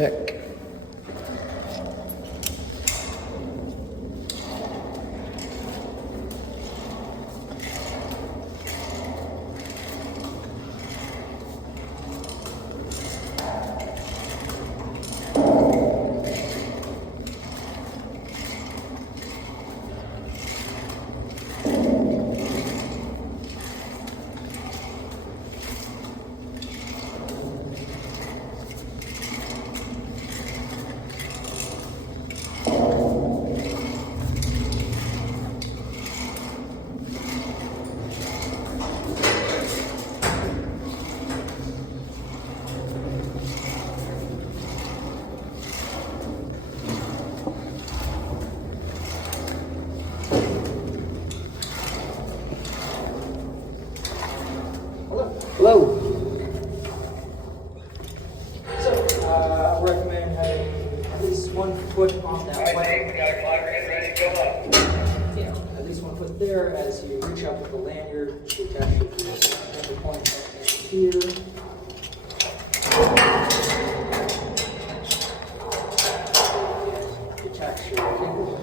Check. Hello. So, I recommend having at least 1 foot on that All right, white. Dave, we got a climber getting ready to go up. At least 1 foot there as you reach out with the lanyard to attach it to the center point here. Attach your cable.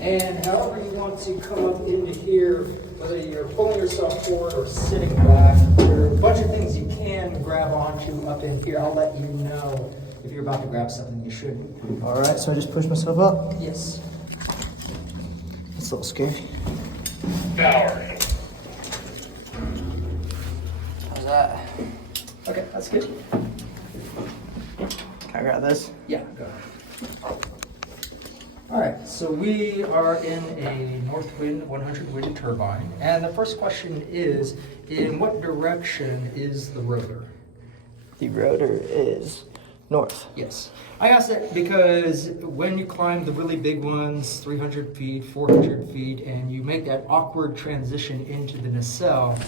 And however you want to come up into here, whether you're pulling yourself forward or sitting back, there are a bunch of things you can grab onto up in here. I'll let you know if you're about to grab something you shouldn't. All right, so I just push myself up. Yes. It's a little scary. Power. How's that? Okay, that's good. Can I grab this? Yeah, go ahead. All right, so we are in a Northwind 100 wind turbine, and the first question is, in what direction is the rotor? The rotor is north. Yes. I asked that because when you climb the really big ones, 300 feet, 400 feet, and you make that awkward transition into the nacelle,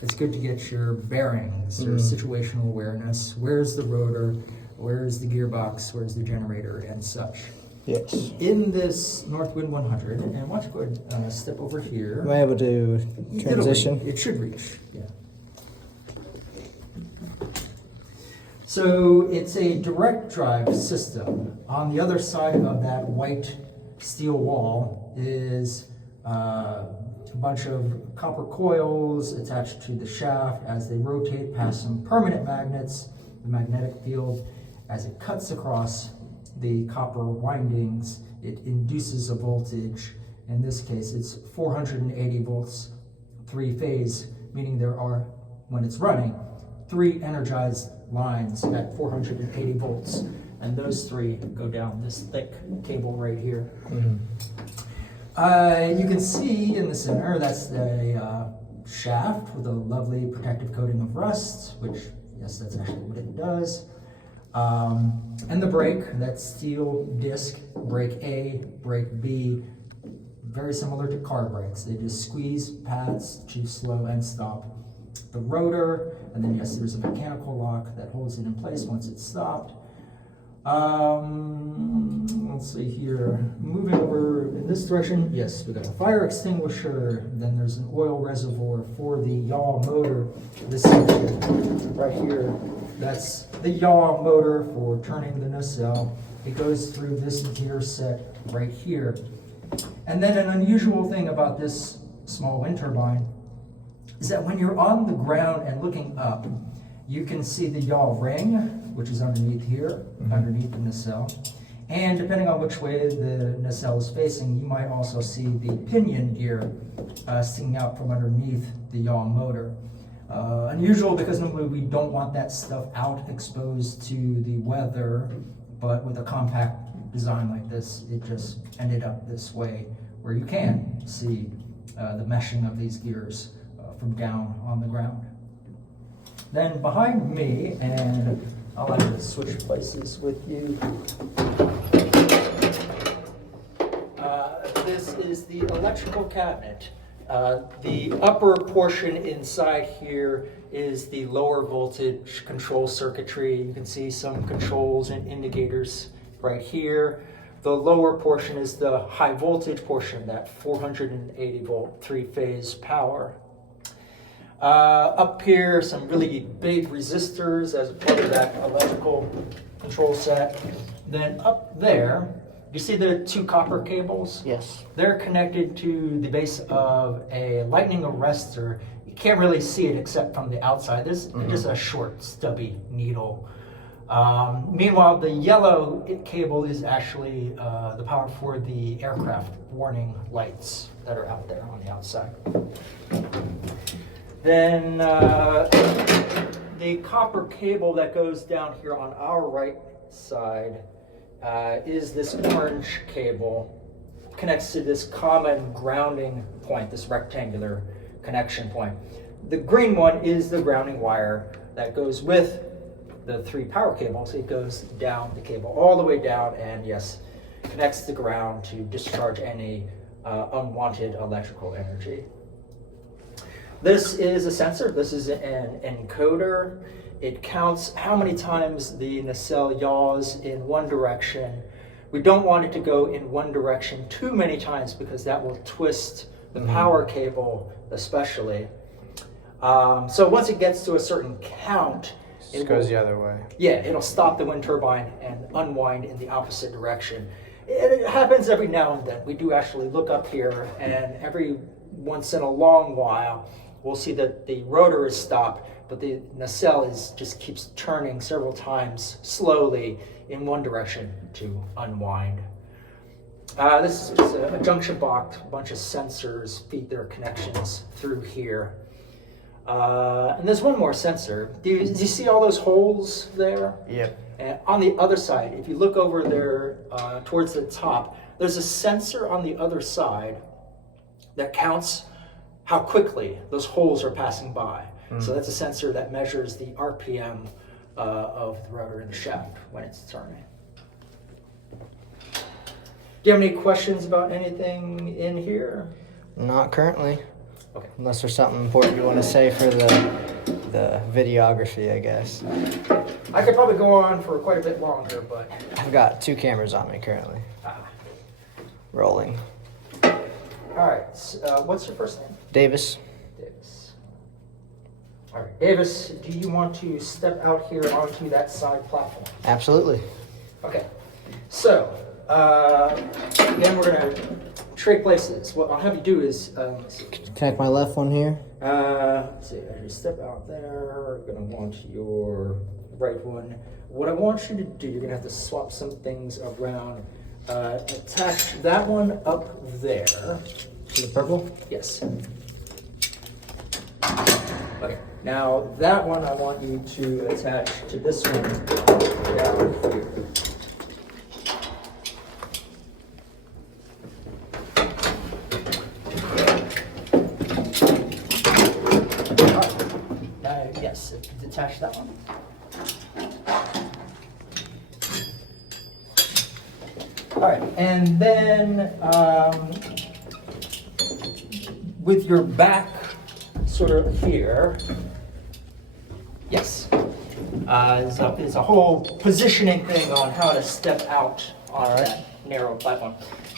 it's good to get your bearings or situational awareness. Where's the rotor? Where's the gearbox? Where's the generator and such? Yes. In this Northwind 100, and why don't you go ahead and step over here. Am I able to transition? It should reach, yeah. So it's a direct drive system. On the other side of that white steel wall is a bunch of copper coils attached to the shaft as they rotate past some permanent magnets. The magnetic field, as it cuts across the copper windings, it induces a voltage. In this case, it's 480 volts, 3-phase, meaning there are, when it's running, 3 energized lines at 480 volts. And those 3 go down this thick cable right here. You can see in the center, that's the shaft with a lovely protective coating of rust, which, yes, that's actually what it does. And the brake, that steel disc, brake A, brake B, very similar to car brakes. They just squeeze pads to slow and stop the rotor. And then yes, there's a mechanical lock that holds it in place once it's stopped. Let's see here, moving over in this direction, yes, we got a fire extinguisher, then there's an oil reservoir for the yaw motor. This section right here, that's the yaw motor for turning the nacelle. It goes through this gear set right here. And then an unusual thing about this small wind turbine is that when you're on the ground and looking up, you can see the yaw ring, which is underneath here, underneath the nacelle. And depending on which way the nacelle is facing, you might also see the pinion gear sticking out from underneath the yaw motor. Unusual because normally we don't want that stuff out exposed to the weather, but with a compact design like this, it just ended up this way, where you can see the meshing of these gears from down on the ground. Then behind me, and I'll have to switch places with you. This is the electrical cabinet. The upper portion inside here is the lower voltage control circuitry. You can see some controls and indicators right here. The lower portion is the high voltage portion, that 480 volt 3-phase power. Up here, some really big resistors as part of that electrical control set. Then up there, you see the 2 copper cables? Yes. They're connected to the base of a lightning arrestor. You can't really see it except from the outside. This is just a short, stubby needle. Meanwhile, the yellow cable is actually the power for the aircraft warning lights that are out there on the outside. Then the copper cable that goes down here on our right side is this orange cable, connects to this common grounding point, this rectangular connection point. The green one is the grounding wire that goes with the 3 power cables. It goes down the cable all the way down and yes, connects the ground to discharge any unwanted electrical energy. This is a sensor. This is an encoder. It counts how many times the nacelle yaws in one direction. We don't want it to go in one direction too many times because that will twist the power cable especially. So once it gets to a certain count, It goes the other way. Yeah, it'll stop the wind turbine and unwind in the opposite direction. It happens every now and then. We do actually look up here, and every once in a long while, we'll see that the rotor is stopped, but the nacelle just keeps turning several times slowly in one direction to unwind. This is a junction box, a bunch of sensors feed their connections through here. And there's one more sensor. Do you see all those holes there? Yep. And on the other side, if you look over there towards the top, there's a sensor on the other side that counts how quickly those holes are passing by. So that's a sensor that measures the RPM of the rotor in the shaft when it's turning. Do you have any questions about anything in here? Not currently. Okay. Unless there's something important you want to say for the videography, I guess. I could probably go on for quite a bit longer, but... I've got 2 cameras on me currently. Rolling. All right, what's your first name? Davis. Davis. All right, Davis, do you want to step out here onto that side platform? Absolutely. Okay, so, again, we're gonna trade places. What I'll have you do is, Connect my left one here. let's see, as you step out there, we're gonna want your right one. What I want you to do, you're gonna have to swap some things around. Attach that one up there. To the purple? Yes. Okay, now that one I want you to attach to this one down here. Yes, detach that one. All right, and then with your back sort of here, yes, is a whole positioning thing on how to step out on that narrow platform.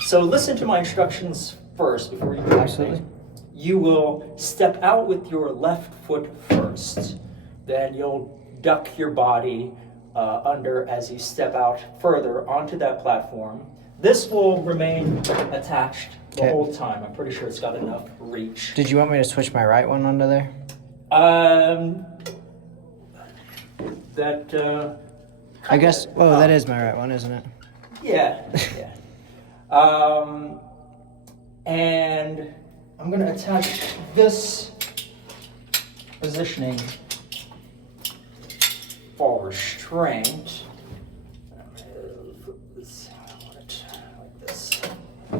So listen to my instructions first before you do Absolutely. anything. You will step out with your left foot first. Then you'll duck your body under as you step out further onto that platform. This will remain attached the Okay. whole time. I'm pretty sure it's got enough reach. Did you want me to switch my right one under there? I guess, well, that is my right one, isn't it? Yeah, yeah. And I'm going to attach this positioning for restraint. Like this. Do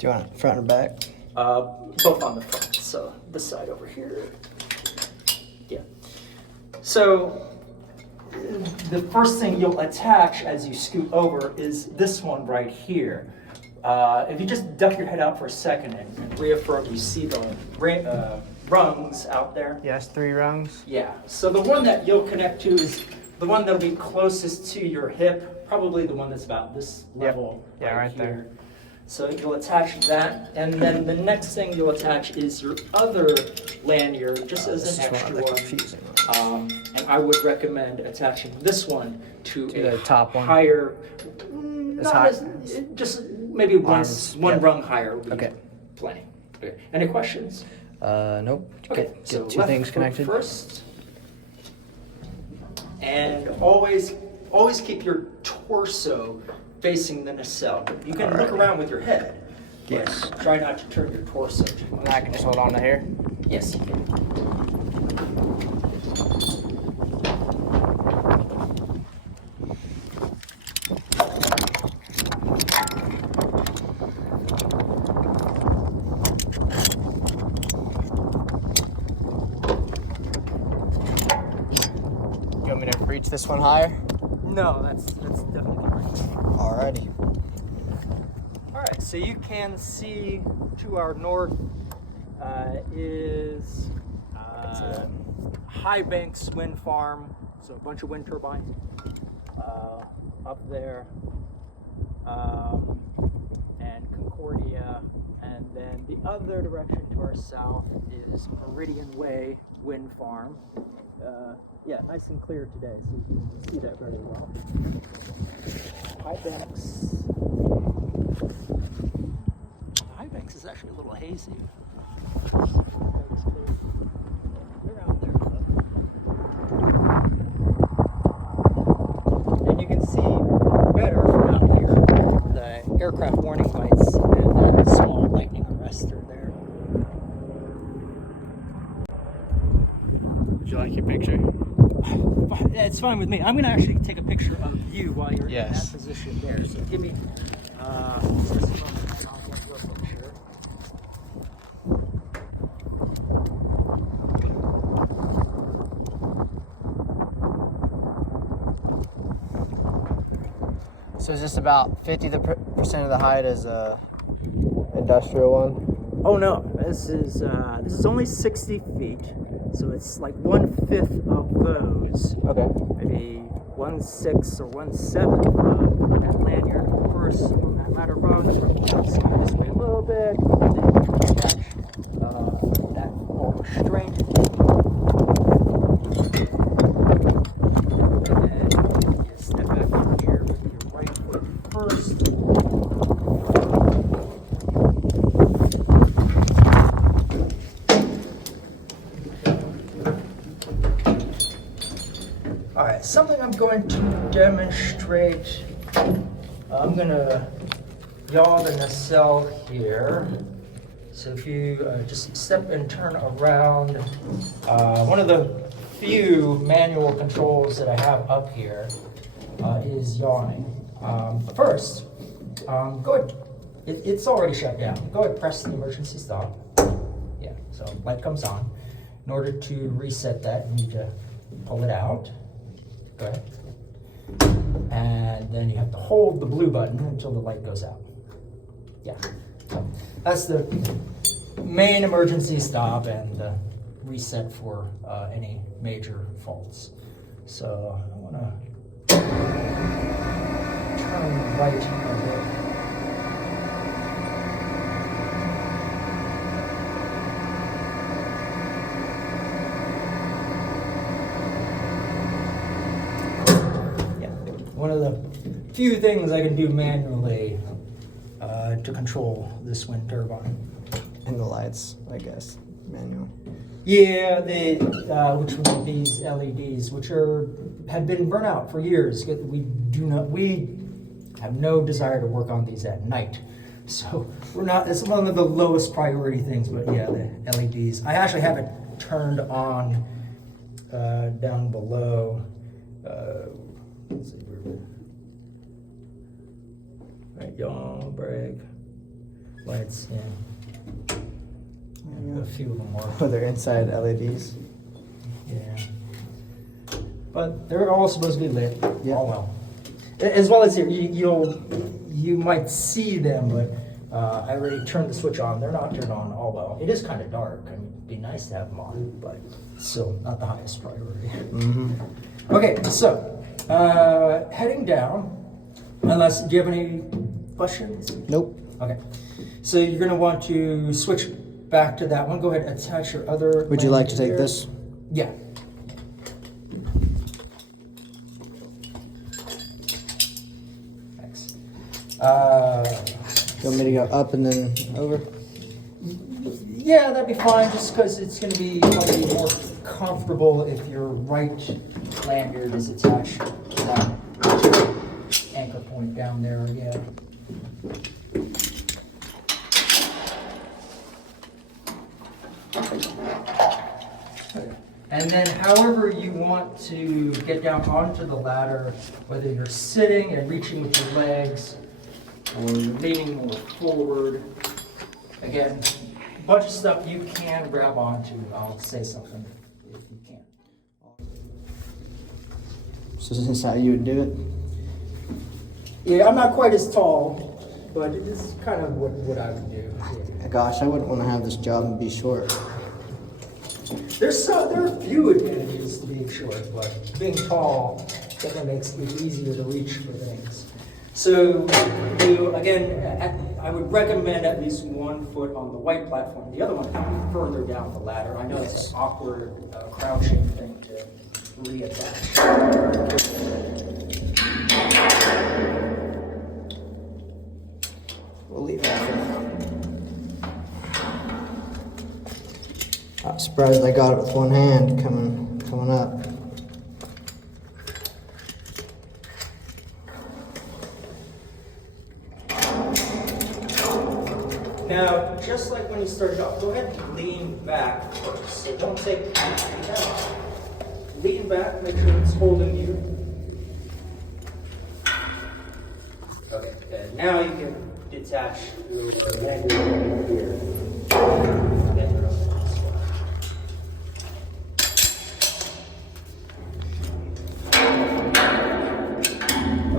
you want it front or back? Both on the front, so this side over here. Yeah. So the first thing you'll attach as you scoot over is this one right here. If you just duck your head out for a second and reaffirm, you see the rungs out there? Yes, 3 rungs. Yeah. So the one that you'll connect to is the one that'll be closest to your hip, probably the one that's about this level. Yeah, right there. here. So you'll attach that, and then the next thing you'll attach is your other lanyard, just as This an is one of the extra. confusing ones. And I would recommend attaching this one to To a the top one? higher, As not high- as, just maybe one, Arms, one yeah. rung higher would be Okay. plenty. Okay. Any questions? Nope. Okay, Get so two left things foot connected. first. And always keep your torso facing the nacelle. You can look Alright. around with your head. but Yes. Try not to turn your torso too much. And I can just hold on to here. Yes, you can. You want me to reach this one higher? No, that's definitely right. Alrighty. All right, so you can see to our north is High Banks Wind Farm, so a bunch of wind turbines up there, and Concordia, and then the other direction to our south is Meridian Way Wind Farm. Yeah, nice and clear today, so you can see that very well. High Banks. High Banks is actually a little hazy. They're out there, though. And you can see better from out here the aircraft warning lights and that small lightning arrestor there. Would you like your picture? It's fine with me. I'm going to actually take a picture of you while you're in Yes. that position there. So give me just a moment and I'll get your picture. So is this about 50% of the height is a industrial one? Oh no, this is only 60 feet, so it's like 1/5 of those, Okay. maybe 1/6 or 1/7 of that lanyard. Of course, on that ladder rung, slide this way a little bit, and then you can attach that whole restraint. And then you step back in here with your right foot first. All right, something I'm going to demonstrate. I'm gonna yaw the nacelle here. So if you just step and turn around, one of the few manual controls that I have up here is yawing. First, go ahead. It's already shut down. Go ahead, press the emergency stop. Yeah, so light comes on. In order to reset that, you need to pull it out. Go ahead. And then you have to hold the blue button until the light goes out. Yeah. So that's the main emergency stop and the reset for any major faults. So I want to turn right a bit. One of the few things I can do manually to control this wind turbine. And the lights, I guess, manual. Yeah, which would be these LEDs, which have been burnt out for years. We have no desire to work on these at night, so we're not. It's one of the lowest priority things. But yeah, the LEDs. I actually have it turned on down below. Let's see where. Right, yaw, brake, lights, yeah. A few of them work. Oh, they're inside LEDs. Yeah. But they're all supposed to be lit. Yeah. All well. As well as here, you might see them, but I already turned the switch on. They're not turned on all well. It is kind of dark. I mean, it'd be nice to have them on, but still not the highest priority. Mm-hmm. Okay, so heading down, unless, do you have any questions? Nope. Okay, so you're gonna want to switch back to that one. Go ahead and attach your other. Would you like to lanyard take here. this? Yeah. Thanks. You want me to go up and then over? Yeah, that'd be fine, just because it's going to be probably more comfortable if your right lanyard is attached to that anchor point down there, yeah. And then however you want to get down onto the ladder, whether you're sitting and reaching with your legs, or you're leaning more forward, again, a bunch of stuff you can grab onto. I'll say something if you can. So is this how you would do it? Yeah, I'm not quite as tall, but this is kind of what I would do. Yeah. Gosh, I wouldn't want to have this job and be short. There are a few advantages to being short, but being tall definitely makes it easier to reach for things. So, I would recommend at least 1 foot on the white platform. The other one can be further down the ladder. I know it's an awkward crouching thing to reattach. We'll leave that for now. I'm surprised I got it with one hand coming up. Now, just like when you started off, go ahead and lean back first. So don't take it down. Lean back, make sure it's holding you. Okay, and now you can detach your lanyard over here. And then you're up to this one.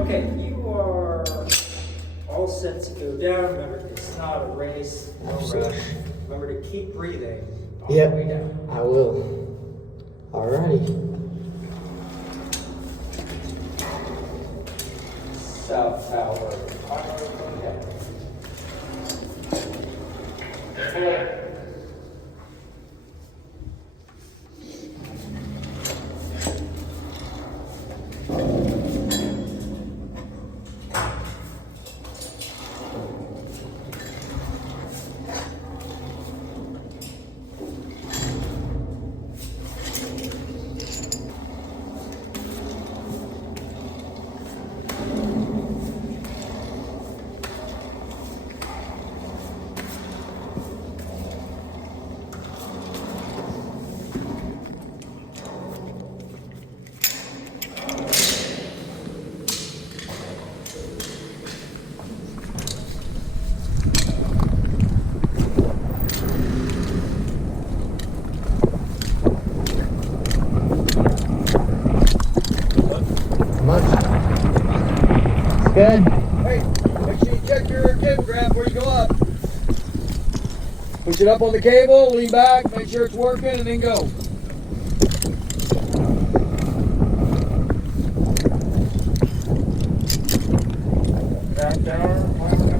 Okay, you are all set to go down. Remember, it's not a race, no rush. Remember to keep breathing all the way down. I will. Alrighty. South Tower. Okay. Good. Hey, make sure you check your cable grab before you go up. Push it up on the cable, lean back, make sure it's working, and then go. Back down.